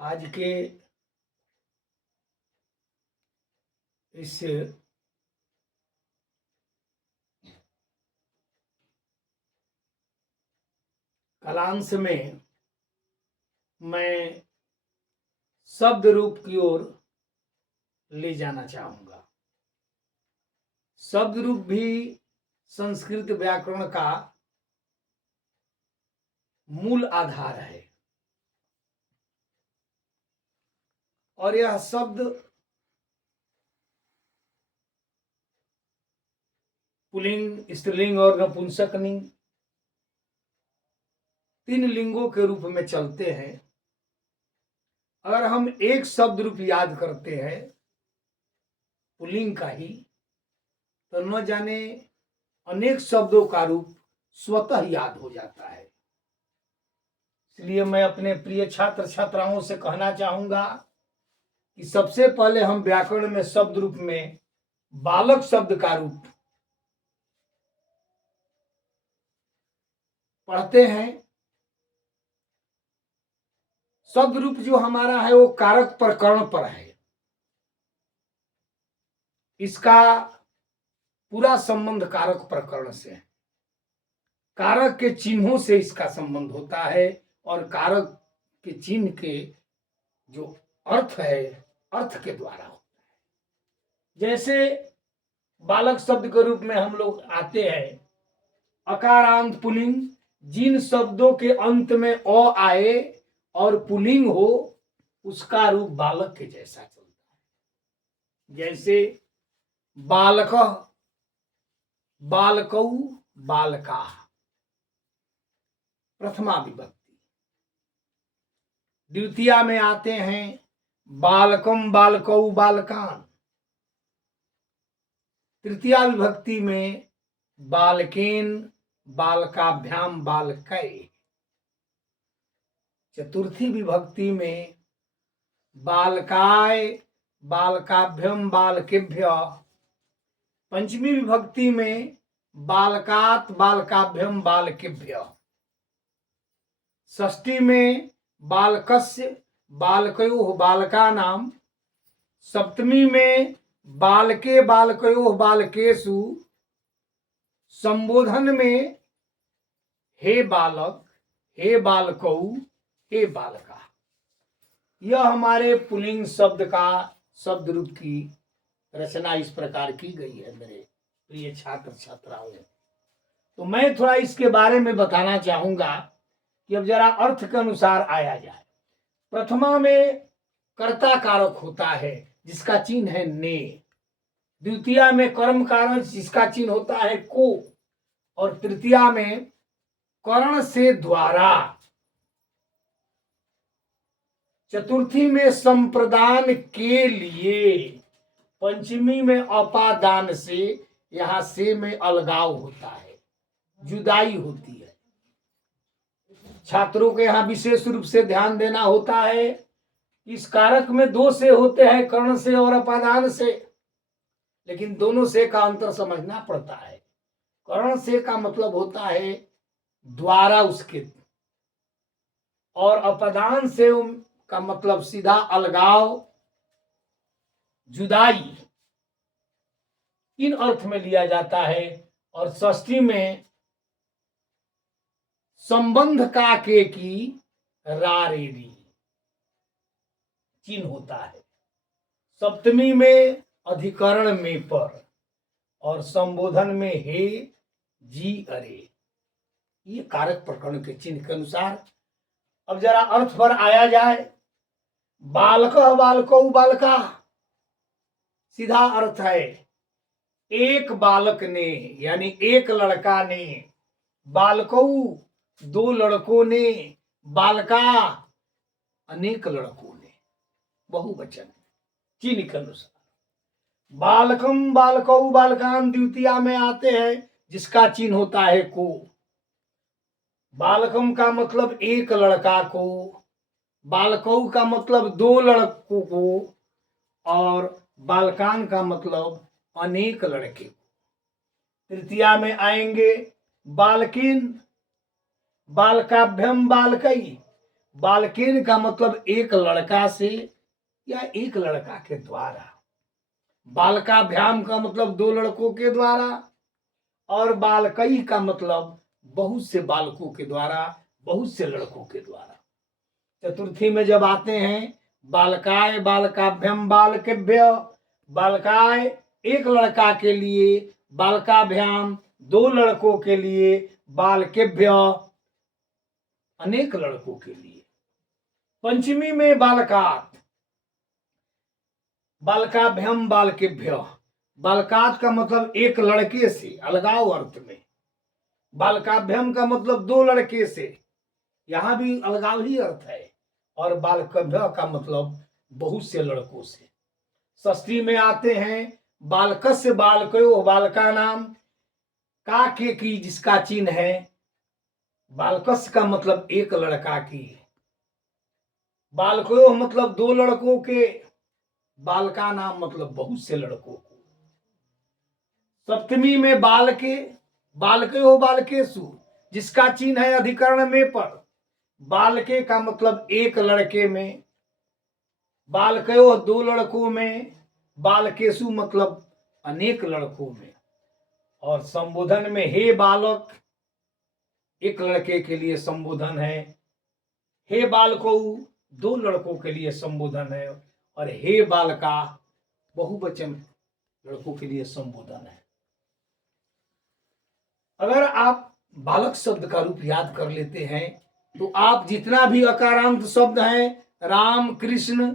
आज के इस कालांश में मैं शब्द रूप की ओर ले जाना चाहूंगा। शब्द रूप भी संस्कृत व्याकरण का मूल आधार है और यह शब्द पुल्लिंग, स्त्रीलिंग और नपुंसकलिंग तीन लिंगों के रूप में चलते हैं। अगर हम एक शब्द रूप याद करते हैं पुल्लिंग का ही, तो न जाने अनेक शब्दों का रूप स्वतः याद हो जाता है। इसलिए मैं अपने प्रिय छात्र छात्राओं से कहना चाहूंगा कि सबसे पहले हम व्याकरण में शब्द रूप में बालक शब्द का रूप पढ़ते हैं। शब्द रूप जो हमारा है वो कारक प्रकरण पर है। इसका पूरा संबंध कारक प्रकरण से है। कारक के चिन्हों से इसका संबंध होता है और कारक के चिन्ह के जो अर्थ है, अर्थ के द्वारा होता है। जैसे बालक शब्द के रूप में हम लोग आते हैं अकारांत पुल्लिंग, जिन शब्दों के अंत में अ आए और पुल्लिंग हो उसका रूप बालक के जैसा चलता है। जैसे बालक, बालकौ, बालका, प्रथमा विभक्ति। द्वितीया में आते हैं बालकम, बालकौ, बालकान। तृतीया विभक्ति में बालकेन, बालकाभ्याम, बालकै। चतुर्थी विभक्ति में बालकाय, बालकाभ्यम, बालकेभ्य। पंचमी विभक्ति में बालकात, बालकाभ्यम, बालकेभ्य। षष्ठी में बालकस्य, बालकयोः, बालकानाम। सप्तमी में बालके, बालकयोः, बालकेषु। संबोधन में हे बालक, हे बालकौ, हे बालका। यह हमारे पुल्लिंग शब्द का शब्द रूप की रचना इस प्रकार की गई है मेरे प्रिय छात्र छात्राओं। तो मैं थोड़ा इसके बारे में बताना चाहूंगा कि अब जरा अर्थ के अनुसार आया जाए। प्रथमा में कर्ता कारक होता है जिसका चिन्ह है ने। द्वितीया में कर्म कारक जिसका चिन्ह होता है को। और तृतीया में कर्ण से द्वारा। चतुर्थी में संप्रदान के लिए। पंचमी में अपादान से, यहां से में अलगाव होता है, जुदाई होती है। छात्रों के यहां विशेष रूप से ध्यान देना होता है। इस कारक में दो से होते हैं, कर्ण से और अपादान से, लेकिन दोनों से का अंतर समझना पड़ता है। कर्ण से का मतलब होता है द्वारा उसके, और अपदान से का मतलब सीधा अलगाव, जुदाई, इन अर्थ में लिया जाता है। और षष्ठी में संबंध का के की रारेरी चिन्ह होता है। सप्तमी में अधिकरण में पर, और संबोधन में हे, जी, अरे। ये कारक प्रकरण के चिन्ह के अनुसार। अब जरा अर्थ पर आया जाए। बालक, बालकौ, बालका, सीधा अर्थ है एक बालक ने, यानी एक लड़का ने। बालकौ, दो लड़कों ने। बालका, अनेक लड़कों ने, बहुवचन चिन्ह के अनुसार। बालकम, बालकौ, बालकान द्वितीया में आते हैं जिसका चिन्ह होता है को। बालकम का मतलब एक लड़का को, बालकौ का मतलब दो लड़कों को, और बालकान का मतलब अनेक लड़के को। तृतीया में आएंगे बालकिन, बालकाभ्यम, बालकई। बालकेन का मतलब एक लड़का से या एक लड़का के द्वारा। बालकाभ्याम का मतलब दो लड़कों के द्वारा, और बालकई का मतलब बहुत से बालकों के द्वारा, बहुत से लड़कों के द्वारा। चतुर्थी में जब आते हैं बालकाय बालकाभ्यम बालकेभ्य, बालकाय एक लड़का के लिए, बालकाभ्याम दो लड़कों के लिए, बालकेभ्य अनेक लड़कों के लिए। पंचमी में बालकात, बालकाभ्यम बालकेभ्य, बालकात का मतलब एक लड़के से अलगाव अर्थ में, बालकाभ्यम का मतलब दो लड़के से, यहां भी अलगाव ही अर्थ है, और बालकभ्य का मतलब बहुत से लड़कों से। षष्ठी में आते हैं बालकस्य बालकयो, बालका नाम का के की जिसका चिन्ह है, बालकस्य का मतलब एक लड़का की, बालकयो मतलब दो लड़कों के, बालका नाम मतलब बहुत से लड़कों को। सप्तमी में बालके, बालकयो बालकेशु जिसका चिन्ह है अधिकरण में पर, बालके का मतलब एक लड़के में, बालकयो दो लड़कों में, बालकेशु मतलब अनेक लड़कों में। और संबोधन में हे बालक एक लड़के के लिए संबोधन है, हे बालको दो लड़कों के लिए संबोधन है, और हे बालका बहुवचन लड़कों के लिए संबोधन है। अगर आप बालक शब्द का रूप याद कर लेते हैं तो आप जितना भी अकारांत शब्द हैं, राम कृष्ण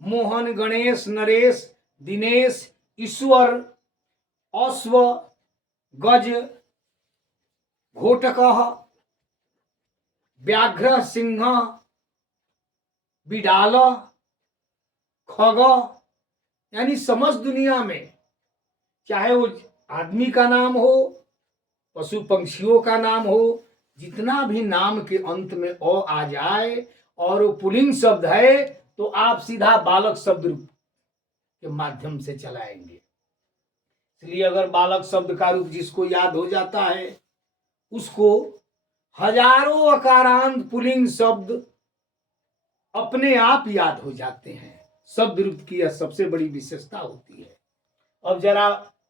मोहन गणेश नरेश दिनेश ईश्वर अश्व गज घोटक व्याघ्र सिंह बिडाल खग, यानी समस्त दुनिया में चाहे वो आदमी का नाम हो, पशु पंक्षियों का नाम हो, जितना भी नाम के अंत में अ आ जाए और वो पुल्लिंग शब्द है तो आप सीधा बालक शब्द रूप के माध्यम से चलाएंगे। इसलिए अगर बालक शब्द का रूप जिसको याद हो जाता है उसको हजारों अकारांत पुल्लिंग शब्द अपने आप याद हो जाते हैं। शब्द रूप की यह सबसे बड़ी विशेषता होती है। अब जरा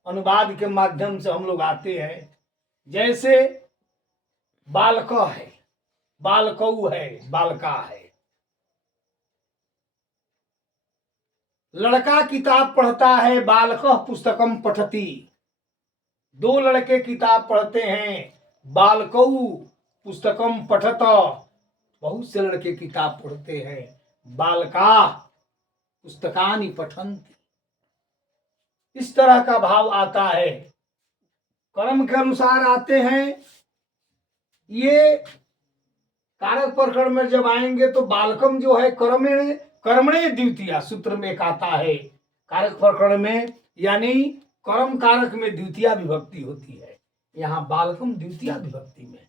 अनुवाद के माध्यम से हम लोग आते हैं। जैसे बालक है, बालकऊ है, बालका है। लड़का किताब पढ़ता है, बालक पुस्तकम पठती। दो लड़के किताब पढ़ते हैं, बालकऊ पुस्तकम पठत। बहुत से लड़के किताब पढ़ते हैं, बालका पुस्तकानि पठन्ति। इस तरह का भाव आता है। कर्म के अनुसार आते हैं। ये कारक प्रकरण में जब आएंगे तो बालकम जो है कर्मणे कर्मणे द्वितीया सूत्र में एक आता है कारक प्रकरण में, यानी कर्म कारक में द्वितीया विभक्ति होती है। यहाँ बालकम द्वितीया विभक्ति में,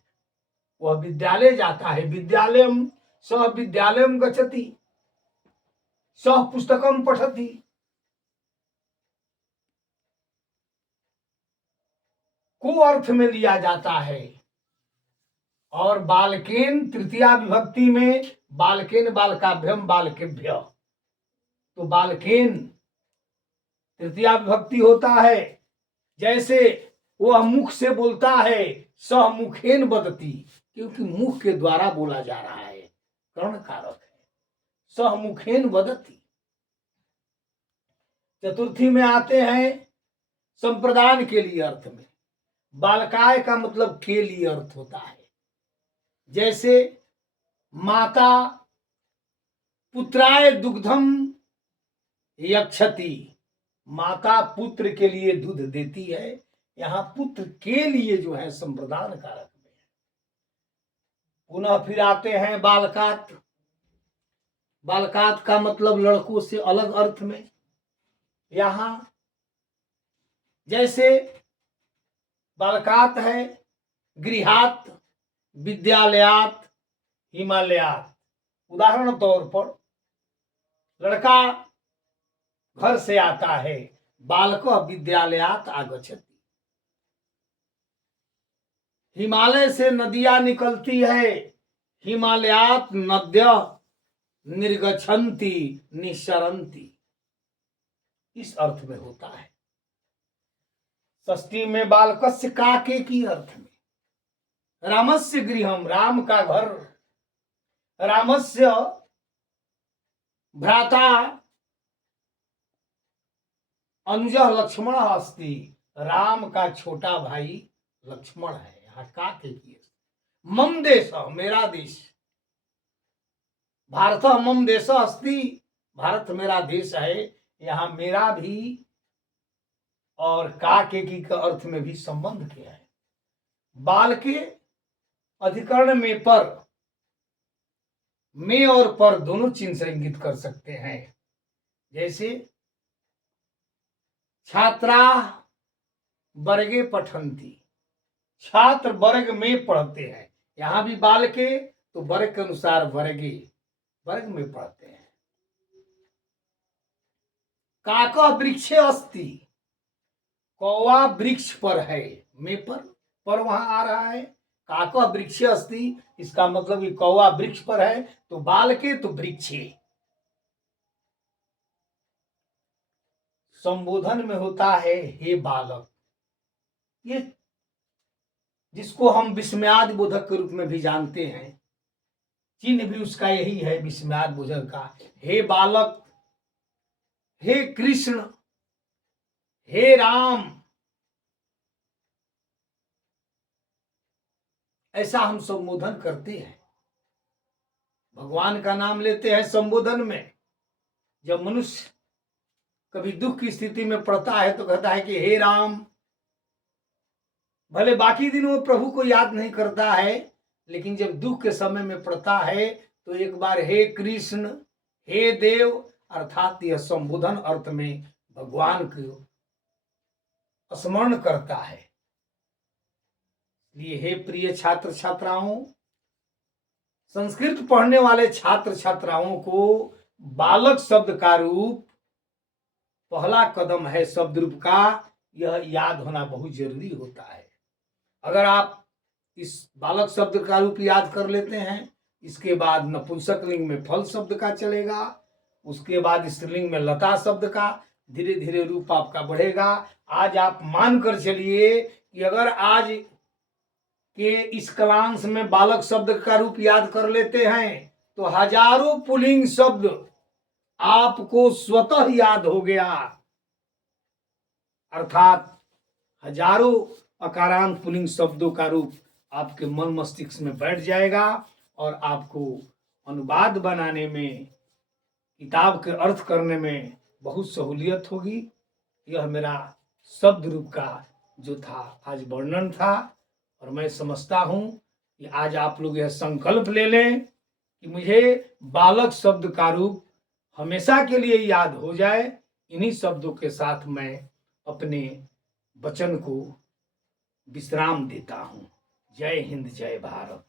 वह विद्यालय जाता है, विद्यालयम सह विद्यालयम गच्छति, सह पुस्तकम पठति। को अर्थ में लिया जाता है। और बालकेन तृतीया विभक्ति में बालकेन बालकाभ्यम बालकेभ्य, तो बालकेन तृतीया विभक्ति होता है। जैसे वह मुख से बोलता है, सह मुखेन वदति, क्योंकि मुख के द्वारा बोला जा रहा है, कर्ण कारक है, सह मुखेन वदति। चतुर्थी में आते हैं संप्रदान के लिए अर्थ में। बालकाय का मतलब के लिए अर्थ होता है। जैसे माता पुत्राय दुग्धम यक्षति, माता पुत्र के लिए दूध देती है। यहां पुत्र के लिए जो है संप्रदान कारक में। पुनः फिर आते हैं बालकात। बालकात का मतलब लड़कों से अलग अर्थ में। यहां जैसे बालकात है गृहात विद्यालयात हिमालयात। उदाहरण तौर पर लड़का घर से आता है, बालक विद्यालयात आगच्छति। हिमालय से नदियां निकलती है, हिमालयात नद्य निर्गछन्ति निसरन्ति, इस अर्थ में होता है। षष्ठी में बालकस्य काके की अर्थ में, रामस्य गृहम, राम का घर, रामस्य भ्राता अनुजः लक्ष्मण अस्ति, राम का छोटा भाई लक्ष्मण है। यहाँ काके की मम देश, मेरा देश, भारत मम देश अस्ति, भारत मेरा देश है, यहाँ मेरा भी और काके की का अर्थ में भी संबंध किया है। बाल के अधिकरण में पर, में और पर दोनों चिन्ह से इंगित कर सकते हैं। जैसे छात्रा वर्गे पठन्ति, छात्र वर्ग में पढ़ते हैं, यहां भी बाल के तो वर्ग के अनुसार वर्गे, वर्ग में पढ़ते हैं। काका वृक्षे अस्ति, कौवा वृक्ष पर है, में पर वहां आ रहा है। काका वृक्षे अस्ति, इसका मतलब कि कौवा वृक्ष पर है, तो बाल के तो वृक्षे। संबोधन में होता है हे बालक, ये जिसको हम विस्मयादि बोधक के रूप में भी जानते हैं, चिन्ह भी उसका यही है विस्मयादि बोधक का। हे बालक, हे कृष्ण, हे राम, ऐसा हम संबोधन करते हैं। भगवान का नाम लेते हैं संबोधन में। जब मनुष्य कभी दुख की स्थिति में पड़ता है तो कहता है कि हे राम। भले बाकी दिनों में प्रभु को याद नहीं करता है, लेकिन जब दुख के समय में पड़ता है तो एक बार हे कृष्ण, हे देव, अर्थात यह संबोधन अर्थ में भगवान को स्मरण करता है। इसलिए हे प्रिय छात्र छात्राओं, संस्कृत पढ़ने वाले छात्र छात्राओं को बालक शब्द का रूप पहला कदम है शब्द रूप का, यह याद होना बहुत जरूरी होता है। अगर आप इस बालक शब्द का रूप याद कर लेते हैं, इसके बाद नपुंसक लिंग में फल शब्द का चलेगा, उसके बाद स्त्रीलिंग में लता शब्द का धीरे धीरे रूप आपका बढ़ेगा। आज आप मान कर चलिए कि अगर आज के इस कलांश में बालक शब्द का रूप याद कर लेते हैं तो हजारों पुल्लिंग शब्द आपको स्वतः याद हो गया, अर्थात हजारों अकारांत पुल्लिंग शब्दों का रूप आपके मन मस्तिष्क में बैठ जाएगा और आपको अनुवाद बनाने में, किताब के अर्थ करने में बहुत सहूलियत होगी। यह मेरा शब्द रूप का जो था आज वर्णन था, और मैं समझता हूं कि आज आप लोग यह संकल्प ले लें कि मुझे बालक शब्द का रूप हमेशा के लिए याद हो जाए। इन्हीं शब्दों के साथ मैं अपने वचन को विश्राम देता हूं। जय हिंद, जय भारत।